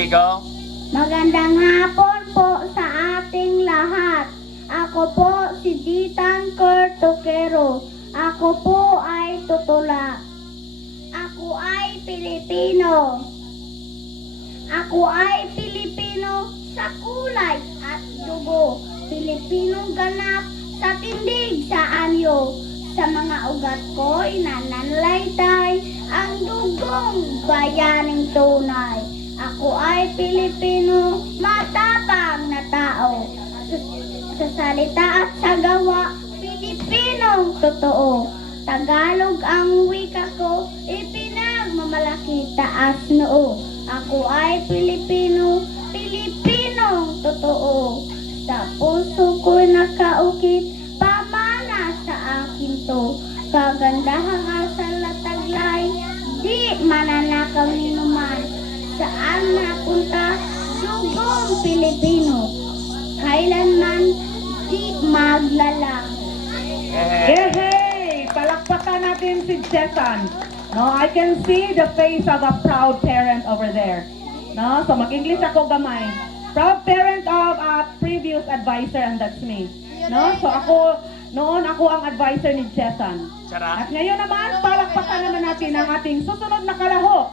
Ikaw? Magandang hapon po sa ating lahat. Ako po si Ditan Cortoquero. Ako po ay tutula. Ako ay Pilipino. Ako ay Pilipino sa kulay at dugo. Pilipinong ganap sa tindig sa anyo. Sa mga ugat ko'y nananlaytay ang dugong bayaning tunay. Ako ay Pilipino, matapang na tao. Sa salita at sa gawa, Pilipinong totoo. Tagalog ang wika ko, ipinagmamalaki taas noo. Ako ay Pilipino, Pilipinong totoo. Sa puso ko'y nakaukit, pamana sa akin to. Kagandahang asal at taglay, di mananakaw ni numan. Saan napunta, dugong Pilipino. Kailanman di maglalang. Hey! Palakpakan natin si Jessan. No, I can see the face of a proud parent over there. No, so mag-English ako gamay. Proud parent of a previous advisor, and that's me. No, so noon ako ang advisor ni Jessan. Charot. At ngayon naman, palakpakan naman natin ang ating susunod na kalahok.